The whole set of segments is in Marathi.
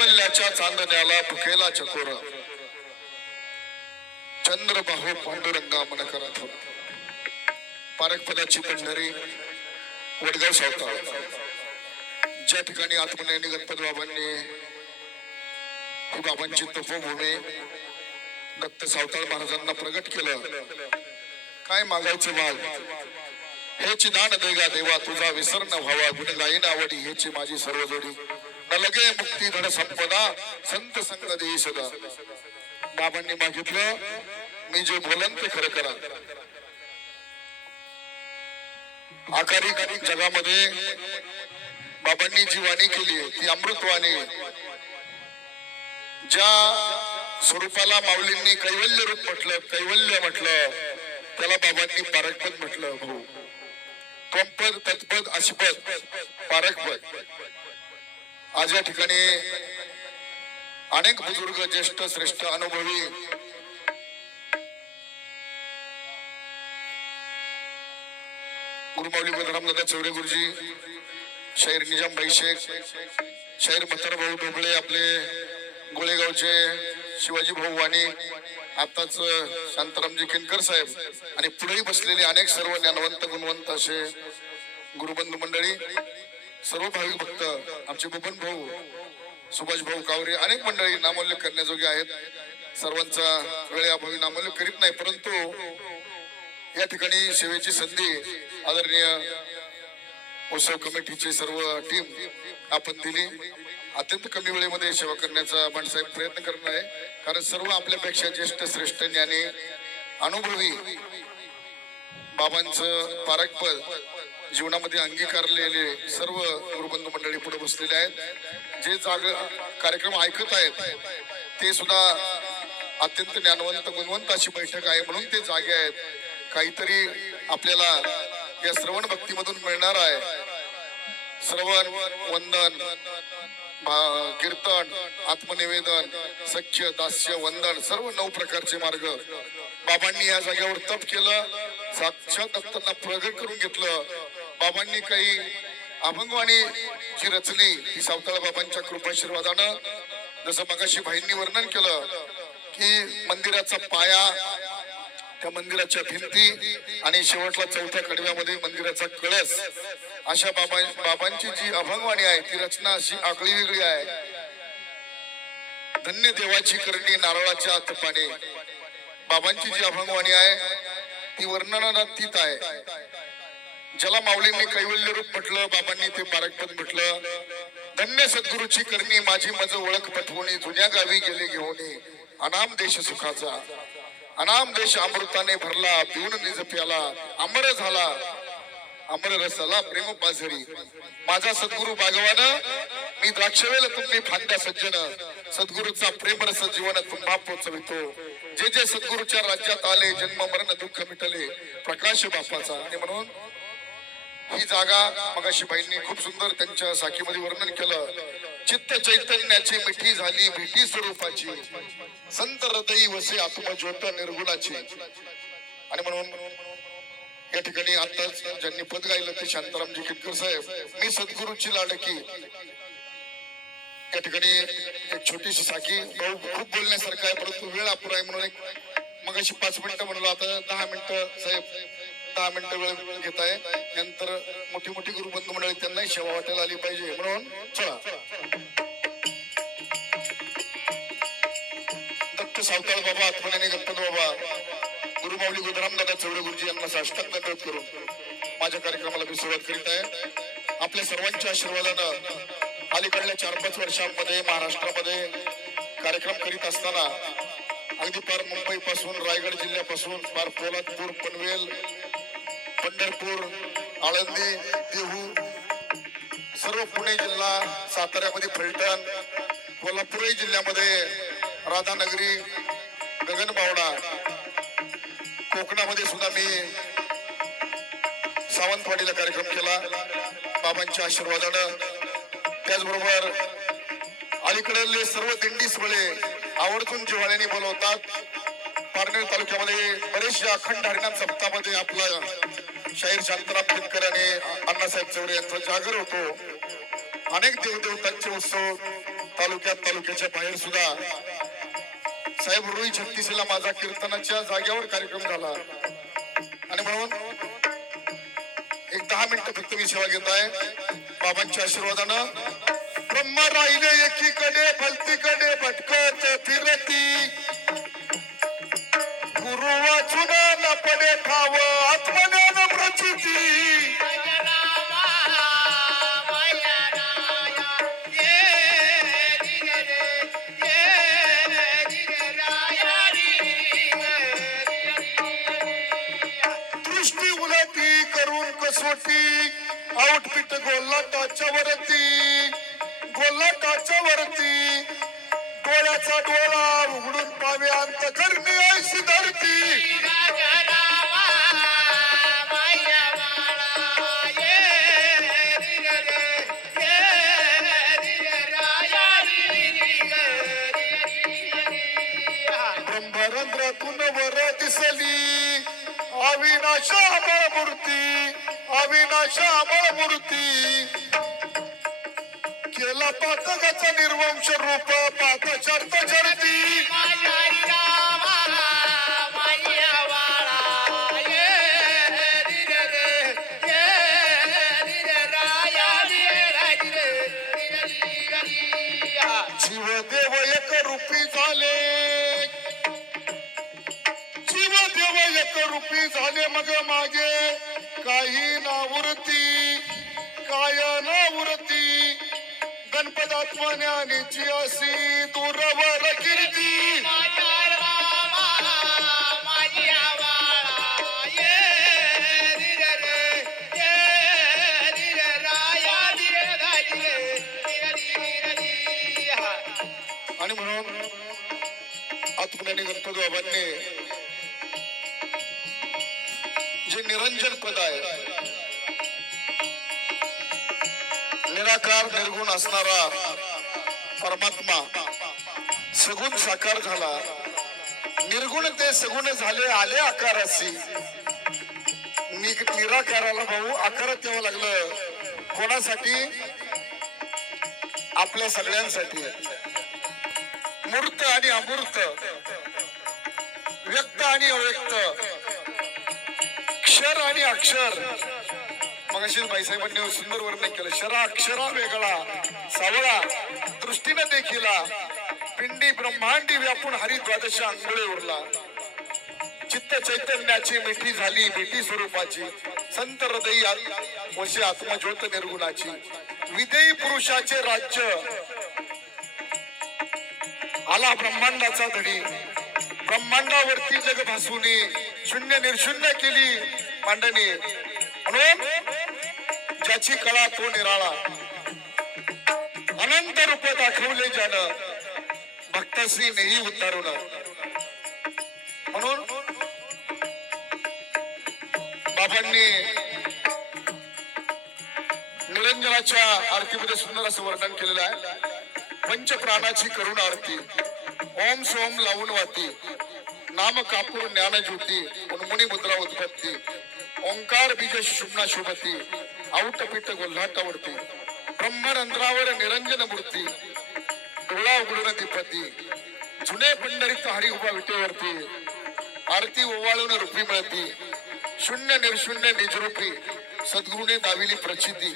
कैवल्याच्या चांदण्याला फुकेला चकोर चंद्रबाहू पांडुरंगा मन करत पारकपदाची पंढरी वडगाव सावताळ. ज्या ठिकाणी आत्मनयनी गणपती बाबांनी. ही बाबांची तपोभूमी. दत्त सावताळ महाराजांना प्रगट केलं. काय मागायचं माग हेची दान देगा देवा तुझा विसर न व्हावा. गुण गाईन आवडी हेची माझी सर्व जोडी. न लगे मुक्ती धड संपदा संत संग देई सदा बाबांनी मागितलं मी जे बोलन ते खरं करा आकारी जगामध्ये बाबांनी जी वाणी केली ती अमृतवाणी ज्या स्वरूपाला माऊलींनी कैवल्य रूप म्हटलं कैवल्य म्हटलं त्याला बाबांनी पारकपद म्हटलं हो त्वमपद तत्पद अशिपद पारकपद आज या ठिकाणी अनेक बुजुर्ग ज्येष्ठ श्रेष्ठ अनुभवी गुरुमाऊली बलरामदादा चौरे गुरुजी शाहीर निजामबाई शेख शाहीर भाऊ ढोबळे आपले गोळेगावचे शिवाजी भाऊ वाणी आताच शांतारामजी किनकर साहेब आणि पुढेही बसलेले अनेक सर्व ज्ञानवंत गुणवंत असे गुरुबंधू मंडळी सर्व भाविक भक्त आमचे बबन भाऊ सुभाष भाऊ कावरे अनेक मंडळी नामोल्लेख करण्याजोगे आहेत. सर्वांचा वेळेअभावी नामोल्लेख करीत नाही परंतु या ठिकाणी सेवेची संधी आदरणीय उत्सव कमिटीची सर्व टीम आपण दिली. अत्यंत कमी वेळेमध्ये सेवा करण्याचा बाणसाहेब प्रयत्न करत आहे. कारण सर्व आपल्यापेक्षा ज्येष्ठ श्रेष्ठ ज्ञानी अनुभवी बाबांचं पारखपद जीवनामध्ये अंगीकारलेले सर्व गुरुबंधू मंडळी पुढे बसलेले आहेत. जे जाग कार्यक्रम ऐकत आहेत ते सुद्धा अत्यंत ज्ञानवंत गुणवंत अशी बैठक आहे म्हणून ते जागे आहेत. काहीतरी आपल्याला या श्रवण भक्तीमधून मिळणार आहे. श्रवण वंदन भा- कीर्तन आत्मनिवेदन सख्य दास्य वंदन सर्व नऊ प्रकारचे मार्ग बाबांनी या जागेवर तप केलं साक्षात असताना प्रगट करून घेतलं. बाबांनी काही अभंगवाणी जी रचली ती सावताळ बाबांच्या कृपाशीर्वादानं. जसं मगाशी भाईंनी वर्णन केलं की मंदिराचा पाया त्या मंदिराच्या भिंती आणि शेवटला चौथ्या कडव्यामध्ये मंदिराचा कळस अशा बाबा बाबांची जी अभंगवाणी आहे ती रचना अशी आगळी वेगळी आहे. धन्य देवाची करणी नारळाच्या तपाने बाबांची जी अभंगवाणी आहे ती वर्णनातीत आहे. ज्याला माऊलींनी कैवल्य रूप म्हटलं बाबांनी ते पारकपद म्हटलं धन्य सद्गुरूची करणी माझी मज ओळख पटवणी जुन्या गावी गेले घेऊन अनाम देश सुखाचा. अनाम देश अमृताने भरला पिऊन निज प्याला अमर झाला अमर रसाला प्रेम पाझरी. माझा सद्गुरु बागवान मी द्राक्षवेल तुम्ही फांद्या सज्जन सद्गुरूचा प्रेमरस जीवन तुम्हा पोचवितो. जे जे सद्गुरूच्या राज्यात आले जन्म मरण दुःख मिटले प्रकाश बापाचा. आणि म्हणून ही जागा मगाशी बाईंनी खूप सुंदर त्यांच्या साखीमध्ये वर्णन केलं. चित्त चैतन्याची मिठी झाली भेटी स्वरूपाची. संत हृदयी वसे आत्मज्योत निर्गुणाची. आणि म्हणून या ठिकाणी आताच ज्यांनी पद गायलं ते शांतारामजी किटकर साहेब. मी सद्गुरूची लाडकी. या ठिकाणी एक छोटीशी साखी. भाऊ खूप बोलण्यासारखं आहे परंतु वेळ अपुरा आहे म्हणून एक मग अशी पाच मिनिटं म्हणलो आता दहा मिनिटं साहेब. दहा मिनिटं वेळ घेत आहे. नंतर मोठी मोठी गुरुबंधू मंडळी त्यांनाही सेवा वाटायला आली पाहिजे. म्हणून चला. दत्त सावताळ बाबा आत्मनाने गणपत बाबा गुरुमाऊली गुरुराम दादा चौरे गुरुजी यांना साष्टांग दंडवत करून माझ्या कार्यक्रमाला मी सुरुवात करीत आहे. आपल्या सर्वांच्या आशीर्वादानं अलीकडल्या चार पाच वर्षांमध्ये महाराष्ट्रामध्ये कार्यक्रम करीत असताना अगदी पार मुंबई पासून रायगड जिल्ह्यापासून पार पोलादपूर पनवेल पंढरपूर आळंदी देहू सर्व पुणे जिल्हा साताऱ्यामध्ये फलटण कोल्हापूरही जिल्ह्यामध्ये राधानगरी गगनबावडा कोकणामध्ये सुद्धा मी सावंतवाडीला कार्यक्रम केला बाबांच्या आशीर्वादानं. त्याचबरोबर अलीकडले सर्व दिंडी सोहळे आवर्जून जिव्हाळ्याने बोलवतात. पारनेर तालुक्यामध्ये बरेचशा अखंड हरिनाम सप्ताहामध्ये आपला शाहीर शांतराम खेतकर आणि अण्णासाहेब चौरे यांचा जागर होतो. अनेक देवदेवतांचे उत्सव तालुक्यात तालुक्याच्या बाहेर सुद्धा. साहेब रोई छत्तीसला माझा कीर्तनाच्या जागेवर कार्यक्रम झाला. आणि म्हणून एक दहा मिनिटं फक्त मी सेवा घेत आहे. बाबांच्या आशीर्वादानं ब्रह्मा राहिले एकीकडे भलतीकडे भटकत फिरती. वरती गोल्लाटाच्या वरती डोळ्याचा डोळा उघडून पावे अंत करणी ऐशी धरती. ब्रह्मरंध्रातून वर दिसली? अविनाशा मूर्ती अविनाशा मूर्ती केला पातकाचा निर्वंश रूप गणपदात्मज्ञानीची अशी दूरवर कीर्ती. आणि म्हणून आत्मज्ञानी गणपती बाबांनी जे निरंजन पद आहे निराकार निर्गुण असणारा परमात्मा सगुण साकार झाला. निर्गुण ते सगुण झाले आले आकाराशी. निराकाराला भाऊ आकारात यावं लागलं. कोणासाठी? आपल्या सगळ्यांसाठी. मूर्त आणि अमूर्त. व्यक्त आणि अव्यक्त. क्षर आणि अक्षर. मगाशीच बाईसाहेबांनी सुंदर वर्णन केलं. शरा अक्षरा वेगळा सावळा. दृष्टीनं देखिला पिंडी ब्रह्मांडी व्यापून हरी द्वादशा उरला. चित्त चैतन्याची मिठी झाली मिठी स्वरूपाची. संत हृदयी वशी आत्मज्योत निर्गुणाची. विदेयी पुरुषाचे राज्य. आला ब्रह्मांडाचा धडी. ब्रह्मांडावरती जग भासूनी. शून्य निर्शून्य केली मांडणी. म्हणून ज्याची कळा तो निराळा. अनंत रूप दाखवले ज्यानं भक्तश्री नेही उतारून म्हणून बाबांनी निरंजनाच्या आरतीमध्ये सुंदर असं वर्णन केलेलं आहे. पंच प्राणाची करुण आरती. ओम सोम लावून वाती. नाम कापूर ज्ञान ज्योती उन्मुनी मुद्रा उत्पत्ती ओंकार बीज शुभना शुभती. औट पीठ गोल्हाटावरती ब्रह्मरंध्रावर निरंजन मूर्ती. डोळा उघडून दीपती जुने पंढरीत हरी उभा विटेवरती. आरती ओवाळून रूपी मिळती. शून्य निर्शून्य निजरूपी. सद्गुणे दाविली प्रचिती.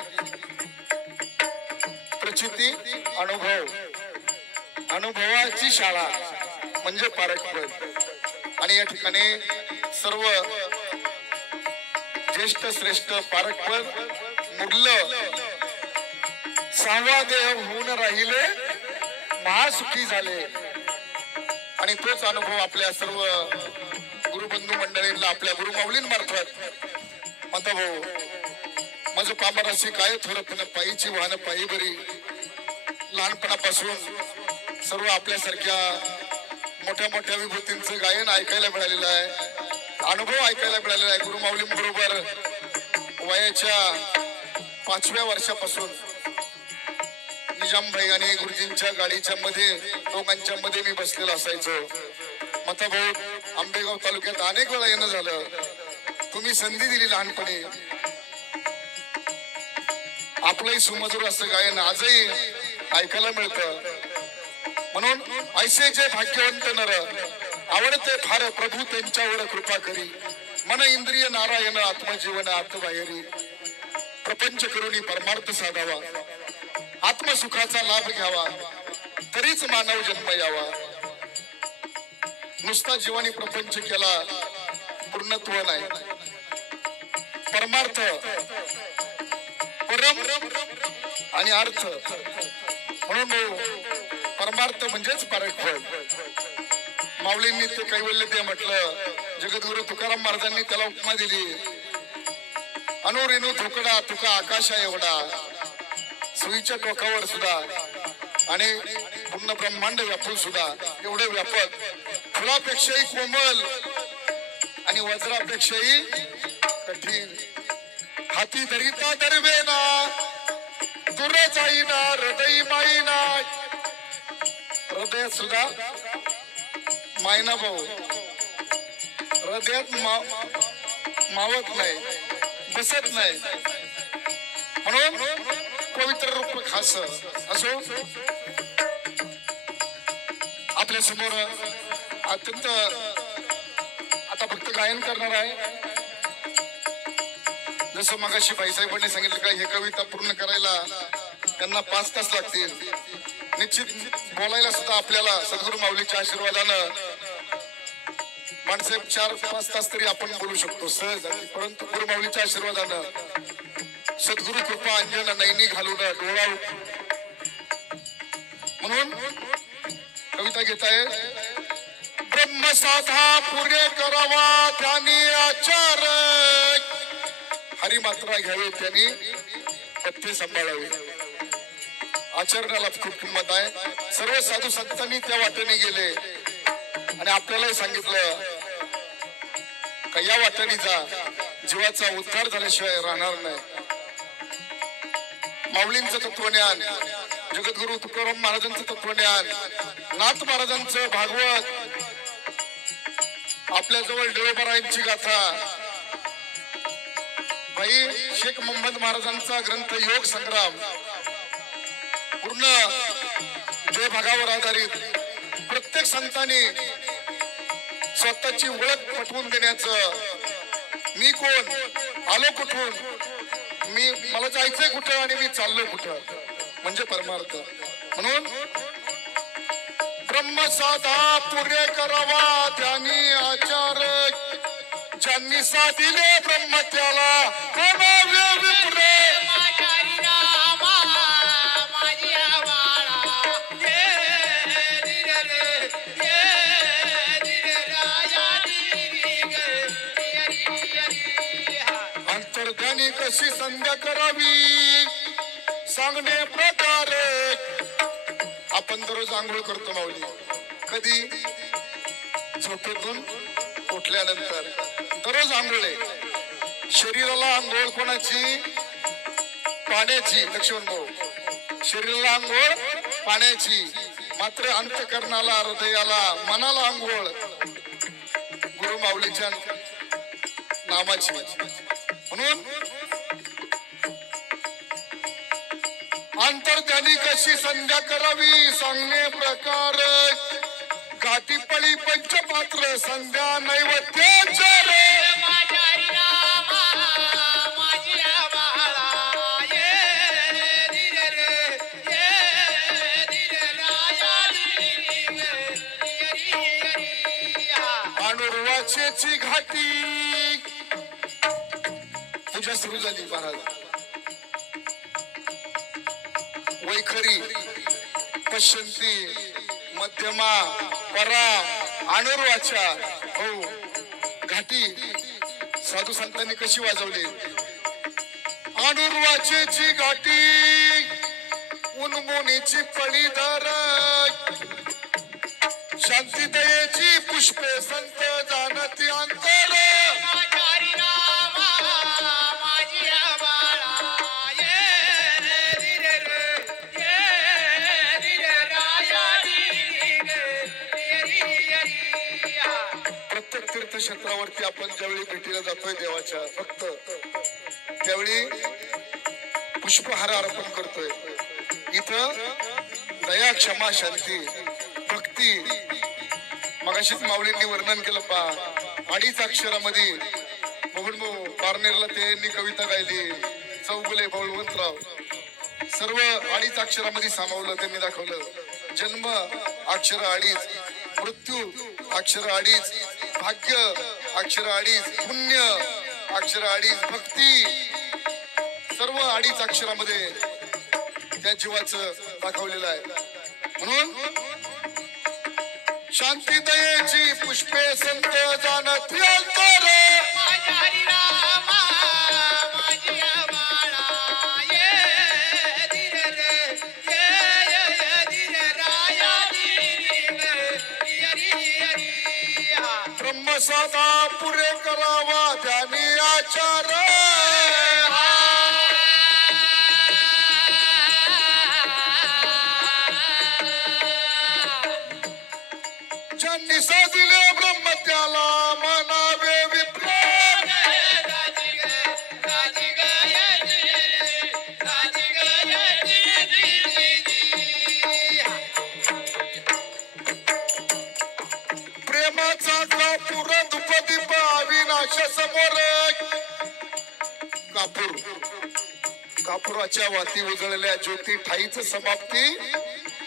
प्रचिती अनुभव. अनुभवाची शाळा. म्हणजे पारखपद. आणि या ठिकाणी सर्व ज्येष्ठ श्रेष्ठ पारखपद मुडलं सहावा देह होऊन राहिले महासुखी झाले. आणि तोच अनुभव आपल्या सर्व गुरुबंधू मंडळींना आपल्या गुरुमाऊलींमार्फत म्हणता भाऊ हो, माझं पामराशी काय थोडं पायीची वाहन पायी बरी. लहानपणापासून सर्व आपल्यासारख्या मोठ्या मोठ्या विभूतींचं गायन ऐकायला मिळालेलं आहे. अनुभव ऐकायला मिळालेला आहे गुरुमाऊलींबरोबर वयाच्या पाचव्या वर्षापासून निजामभाई आणि गुरुजींच्या गाडीच्या मध्ये दोघांच्या मध्ये मी बसलेलो असायचो. मताभाऊ आंबेगाव तालुक्यात अनेक वेळा येणं झालं. तुम्ही संधी दिली लहानपणी. आपलंही सुमधुर असं गायन आजही ऐकायला मिळतं. म्हणून ऐसे जे भाग्यवंत नर आवडते फार प्रभू त्यांच्यावर कृपा करी. मन इंद्रिय नारायण आत्मजीवन आत्मबाहेरी प्रपंच करून परमार्थ साधावा. आत्मसुखाचा लाभ घ्यावा. तरीच मानव जन्म यावा. नुसता जीवानी प्रपंच केला पूर्णत्व नाही. परमार्थ परम आणि अर्थ. म्हणून भाऊ, परमार्थ म्हणजेच परक माऊलींनी ते कैवल्य ते म्हटलं जगद्गुरु तुकाराम महाराजांनी त्याला उपमा दिली. अनुरेणू तुकडा तुका आकाशा एवढा सुईच्या टोकावर सुद्धा आणि पूर्ण ब्रह्मांड व्यापून सुद्धा एवढे व्यापक फुलापेक्षाही कोमल आणि वज्रापेक्षाही कठीण हाती धरिता दरवेना दूर जाईना हृदय माईना हृदयात सुद्धा मायना भाऊ हृदयात मा मावत नाही दिसत नाही. म्हणून पवित्र रूप खास असो. आपल्यासमोर अत्यंत आता फक्त गायन करणार आहे. जसं मगाशी बाईसाहेबांनी सांगितलं का हे कविता पूर्ण करायला त्यांना पाच तास लागतील. निश्चित बोलायला सुद्धा आपल्याला सद्गुरू माऊलीच्या आशीर्वादानं माणसे चार पाच तास तरी आपण बोलू शकतो सहज. परंतु गुरुमाऊलीच्या आशीर्वादानं सद्गुरु कृपा अंजन नैनी घालून डोळा म्हणून कविता घेत आहे ब्रह्मसाधा पुरे करावा त्याने आचार हरी मात्रा घ्यावी त्यांनी पथ्य सांभाळावी. आचरणाला खूप किंमत आहे. सर्व साधू संतांनी त्या वाटेने गेले. आणि आपल्यालाही सांगितलं का या वाटणीचा जीवाचा उद्धार झाल्याशिवाय राहणार नाही. माऊलींचं तत्वज्ञान जगद्गुरु तुकाराम महाराजांचं तत्वज्ञान नाथ महाराजांचं भागवत आपल्या जवळ देवबरायांची गाथा. भाई शेख मोहम्मद महाराजांचा ग्रंथ योग संग्राम. पूर्ण जय भागावर आधारित प्रत्येक संतांनी स्वतःची ओळख पटवून देण्याचं. मी कोण? आलो कुठून? मी मला जायचंय कुठं आणि मी चाललो कुठं? म्हणजे परमार्थ. म्हणून ब्रह्मसाधा पुरे करावा त्यांनी आचार ज्यांनी साधिले ब्रह्म त्याला कोणावे कशी संध्या करावी? सांगणे प्रकार. आपण दररोज आंघोळ करतो माऊली. कधी? झोपेतून उठल्यानंतर. दररोज आंघोळ आहे. शरीराला आंघोळ कोणाची? पाण्याची. लक्ष्मण भाऊ. शरीराला आंघोळ पाण्याची. मात्र अंतकरणाला हृदयाला मनाला आंघोळ. गुरु माऊलीच्या नामाची. म्हणून अंतर्ध्यानी कशी संध्या करावी? सांगणे प्रकार घाटी पंचपात्र संध्या नैवेद्याचे रे माझ्या रामा अनुर्वाचेची घाटी. पूजा सुरू झाली महाराज. खरी पश्यंती मध्यमा परा अनुर्वाचा हो घाटी. साधू संतांनी कशी वाजवली? अनुर्वाचेची घाटी उन्मुनीची पळीधर शांतीदयेची पुष्पे संत जाणती अंतर. तीर्थक्षेत्रावरती आपण ज्यावेळी भेटीला जातोय देवाच्या फक्त त्यावेळी पुष्पहार अर्पण करतोय. इथं दया क्षमा शांती भक्ती. मगाशीच माऊलींनी वर्णन केलं पा. अडीच अक्षरामध्ये बबन भाऊ पारनेरला त्यांनी कविता गायली. चौगुले बळवंतराव सर्व अडीच अक्षरामध्ये सामावलं त्यांनी दाखवलं. जन्म अक्षर अडीच मृत्यू अक्षर अडीच भाग्य अक्षर अडीच पुण्य अक्षर अडीच भक्ती. सर्व अडीच अक्षरामध्ये त्या जीवाचं दाखवलेलं आहे. म्हणून शांती दयेची पुष्पे संत जाणत सदा पुरे करावा ध्यानी आचार ज्योतीच्या वाती उजळल्या ज्योती ठाईच समाप्ती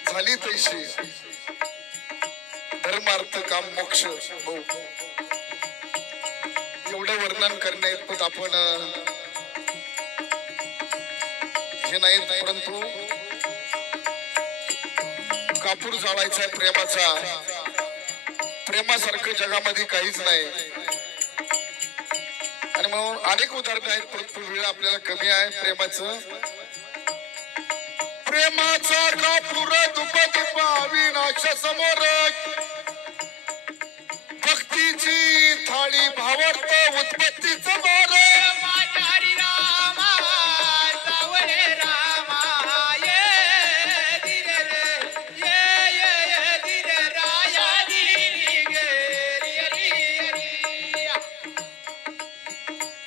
झाली तैशी. धर्मार्थ काम मोक्ष. हो. एवढं वर्णन करण्या इतपत आपण हे नाही परंतु कापूर जाळायचा आहे प्रेमाचा. प्रेमासारखं जगामध्ये काहीच नाही. आणि म्हणून अनेक उदाहरण आहेत परंतु वेळ आपल्याला कमी आहे प्रेमाचं. प्रेमाचा कापूर दुपदीप अविनाश समोर. भक्तीची थाळी भावार्थ उत्पत्तीचं मोर.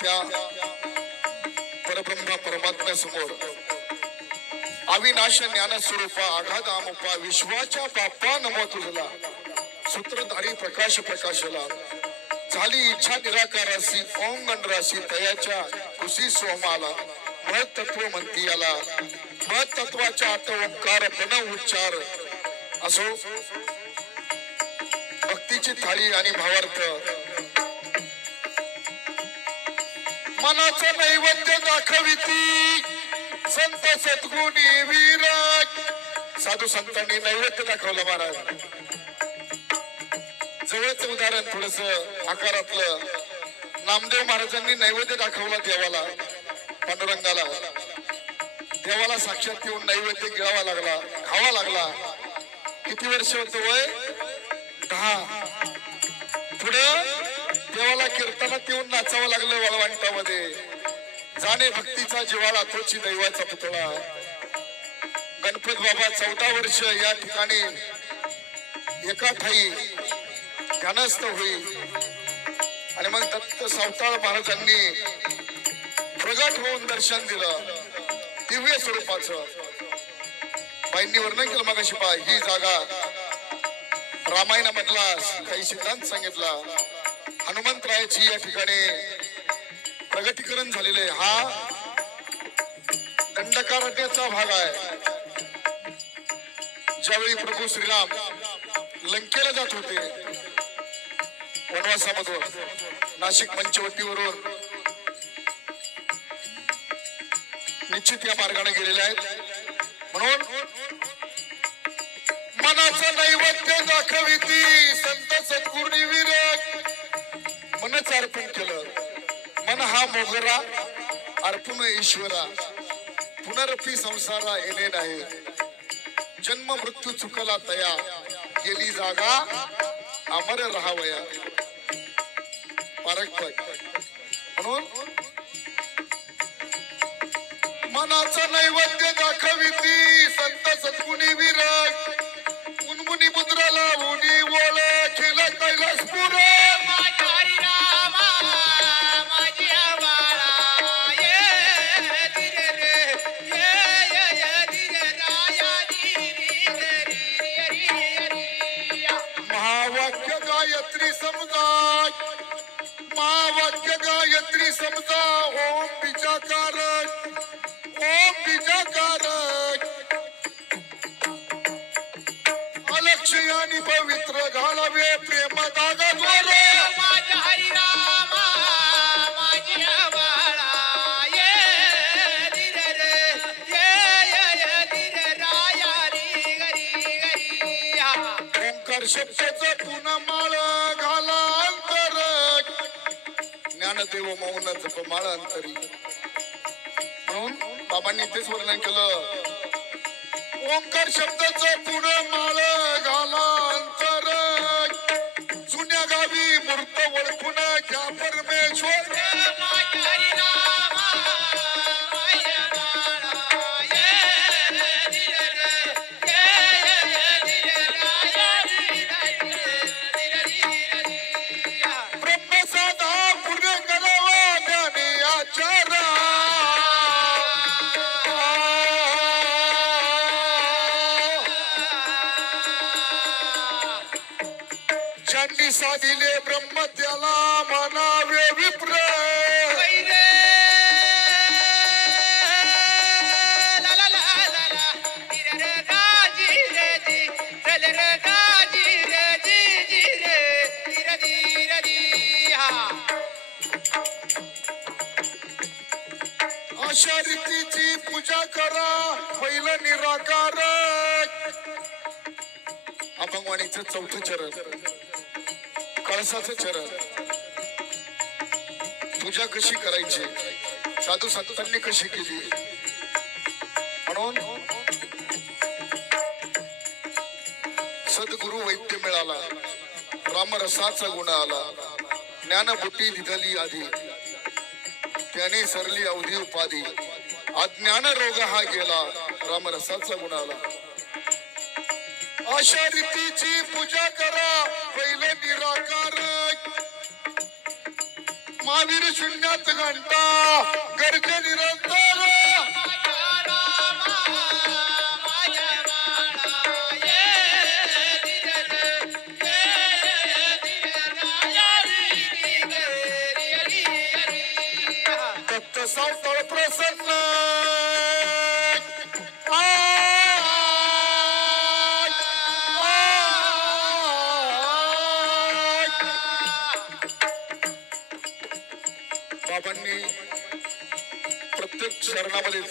त्या परब्रह्म परमात्म्यासमोर. अविनाश ज्ञान स्वरूपा आघात विश्वाच्या बाप्पा नमो तुझला. सूत्रधारी प्रकाश प्रकाशला. झाली इच्छा निराकारासी ओम गणराशी तयाच्या कुशी सोमाला. महत तत्व म्हणती याला. महत तत्वाच्या आत ओंकार पण उच्चार. असो. भक्तीची थाळी आणि भावार्थ. मनाचं नैवेद्य दाखविती. संत सद्गुणी विराट. साधू संतांनी नैवेद्य दाखवलं महाराज. जवळच उदाहरण थोडस आकारातलं. नामदेव महाराजांनी नैवेद्य दाखवला देवाला पांडुरंगाला. देवाला साक्षात येऊन नैवेद्य गिळावा लागला खावा लागला. किती वर्ष होत वय? दहा. पुढे देवाला कीर्तनात येऊन नाचावं लागलं वळवंटामध्ये. जाणे भक्तीचा जिवाळा तोची दैवाचा पुतळा. गणपत बाबा चौदा वर्ष या ठिकाणी एका ठाई ध्यानस्थ होईल आणि मग दत्त सावताळ महाराजांनी प्रगट होऊन दर्शन दिलं. दिव्य स्वरूपाचं. बाईंनी वर्णन केलं मग शिपा ही जागा रामायणामधला काही सिद्धांत सांगितला. हनुमंतरायाची या ठिकाणी प्रगतीकरण झालेलं आहे. हा दंडकारण्याचा भाग आहे. ज्यावेळी प्रभू श्रीराम लंकेला जात होते वनवासामधून नाशिक पंचवटीवरून निश्चित या मार्गाने गेलेले आहेत. म्हणून मनाचं नैवेद्य दाखविती संत सद्गुरुनी विरक मनच अर्पण केलं. मन हा मोगरा अर्पण ईश्वरा पुनरपी संसारा येणे नाही जन्म मृत्यू चुकला तया गेली जागा अमर राहावया. पारकपट म्हणून मनाचा नैवेद्य दाखविती संत सद्गुणी विरक आणि पवित्र घालावे प्रेमद्वारे माझ्या हरिरामा माझ्या बाळा ये धीर रे ये ये ये धीर राया री गरी गरी या. ओंकार शब्दाचा पुन्हा माळ घाला अंतर ज्ञानदेव मौन जप माळ अंतरी. म्हणून बाबांनी तेच वर्णन केलं. ओंकार शब्दाचं पुढं माळ घाला अशा रीतीची पूजा करा पहिलं निराकार. अभंगवाणीचं चौथं चरण. कळसाचं चरण. पूजा कशी करायची? साधू संतांनी कशी केली? म्हणून सद्गुरु वैद्य मिळाला रामरसाचा गुण आला ज्ञानबुटी दिधली आधी. त्याने सरली अवधी उपाधी. अज्ञान रोग हा गेला रामरसाचा गुणाला. अशा रीतीची पूजा करा पहिले निराकार. महावीर शून्यात घंटा गर्ज निरंतर.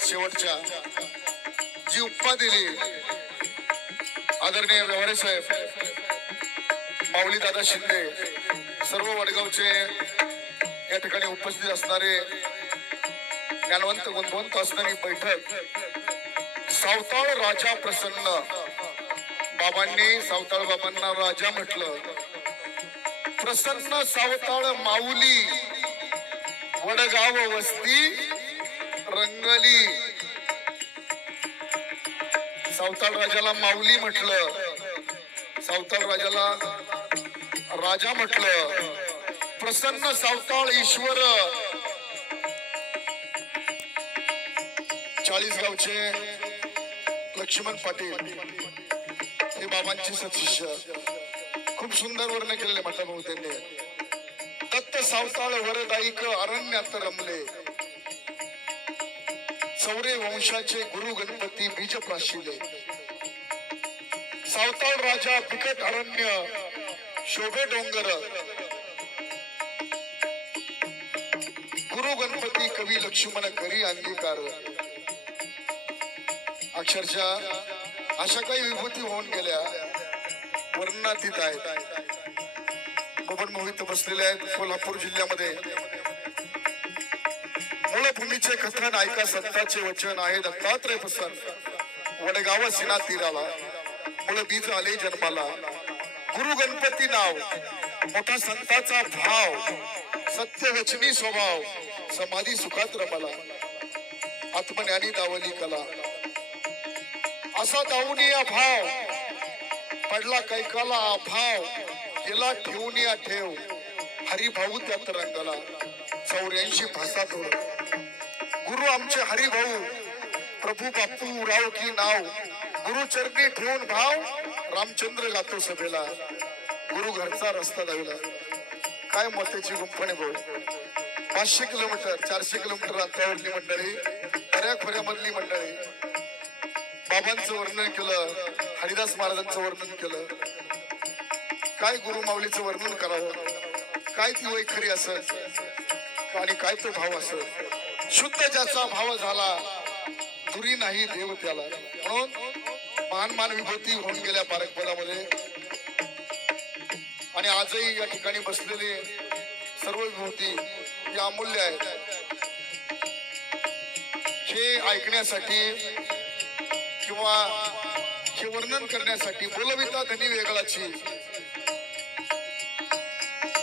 शेवटच्या जी उपमा दिली आदरणीय व्यवहारे साहेब माऊली दादा शिंदे सर्व वडगावचे या ठिकाणी उपस्थित असणारे ज्ञानवंत गुणवंत असणारी बैठक सावताळ राजा प्रसन्न. बाबांनी सावताळ बाबांना राजा म्हटलं. प्रसन्न सावताळ माऊली वडगाव वस्ती रंगली. सावताळ राजाला माऊली म्हटलं. सावताळ राजाला राजा म्हटलं. प्रसन्न सावताळ ईश्वर. चाळीस गावचे लक्ष्मण पाटील हे बाबांचे सत्शिष्य खूप सुंदर वर्णन केलेले भाऊ त्यांनी. दत्त सावताळ वरदायिक अरण्यात रमले. चौरे वंशाचे गुरु गणपती बीज प्राशिले सावताळ राजा बिकट अरण्य शोभे डोंगर. गुरु गणपती कवी लक्ष्मण घरी अंगीकार. अक्षरशः अशा काही विभूती होऊन गेल्या वर्णनातीत आहेत. बबन मोहित बसलेले आहेत कोल्हापूर जिल्ह्यामध्ये. मूळभूमीचे कथन ऐका संताचे वचन आहे दत्तात्रय प्रसन वडगाव सिना तीराला मुळ बीज आले जन्माला. गुरु गणपती नाव. मोठा संताचा भाव. सत्य वचनी स्वभाव. समाधी सुखात रमला. आत्मज्ञानी दावली कला. असा दावून या भाव. पडला कैकाला अभाव. केला ठेवून या ठेव. हरिभाऊ त्यात रंगला चौऱ्याऐंशी भाषा धोरण. गुरु आमचे हरिभाऊ प्रभू बापू राव की नाव गुरु चरणी ठेवून भाव रामचंद्र गातो सभेला गुरु घरचा रस्ता लावला. काय मतेची गुंफणे भाऊ? पाचशे किलोमीटर चारशे किलोमीटर अंतरावरली मंडळी खऱ्या खोऱ्यामधली मंडळी. बाबांचं वर्णन केलं हरिदास महाराजांचं वर्णन केलं. काय गुरु माऊलीचं वर्णन करावं? काय ती वैखरी असत आणि काय तो भाव असत शुद्ध ज्याचा भाव झाला दुरी नाही देव त्याला. म्हणून मान मान विभूती होऊन गेल्या पारखपदामध्ये आणि आजही या ठिकाणी बसलेले सर्व विभूती या अमूल्य आहेत. हे ऐकण्यासाठी किंवा हे वर्णन करण्यासाठी बोलविता धनी वेगळाची.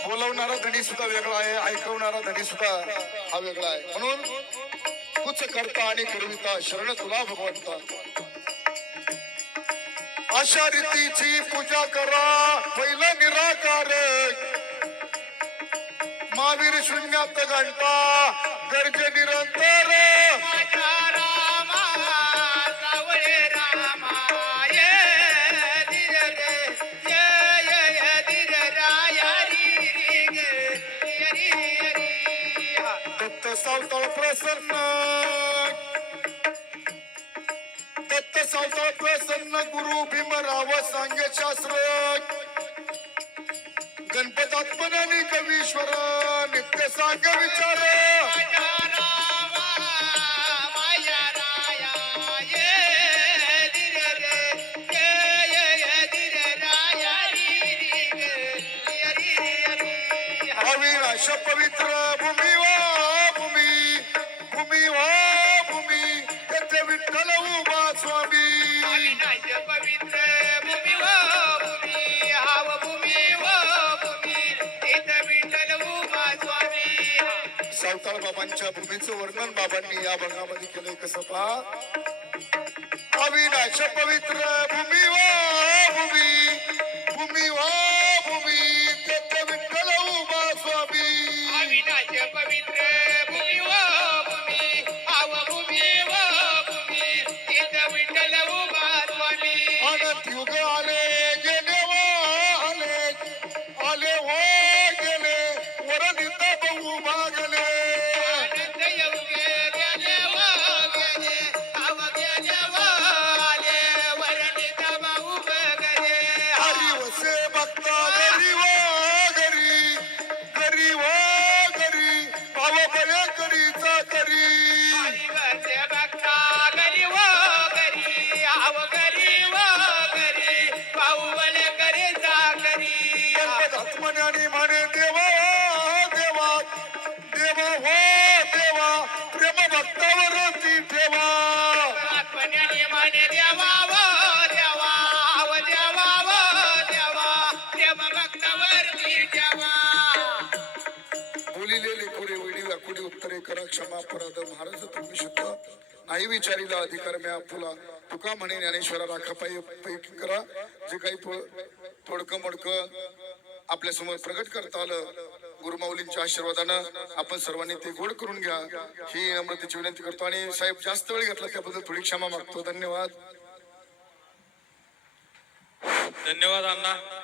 बोलवणारा धनी सुद्धा वेगळा आहे ऐकवणारा धनी सुद्धा हा वेगळा आहे. म्हणून तूच करता आणि करविता शरण तुला भगवंता. अशा रीतीची पूजा करा पहिलं निराकार महावीर शून्यात घंटा गरजे निरंतर. रामा सावळे रामा. दत्त प्रसन्न दत्त सावताळ प्रसन्न गुरु भीमराव सांगे शास्त्र गणपतात्मनाने कवीश्वर नित्य सांग विचार स्वामी बाबांच्या भूमीचं वर्णन बाबांनी या भागामध्ये केलंय. कसं पहा? अविनाश पवित्र भूमीवर! विचारीला अधिकार म्या फुला तुका म्हणे ज्ञानेश्वरा राखा पायी पैकी करा. जे काही थोडक मोडक आपल्यासमोर प्रगट करता आलं गुरुमाऊलींच्या आशीर्वादानं आपण सर्वांनी ते गोड करून घ्या. ही नम्रतेची विनंती करतो आणि साहेब जास्त वेळ घेतला त्याबद्दल थोडी क्षमा मागतो. धन्यवाद. धन्यवाद अण्णा.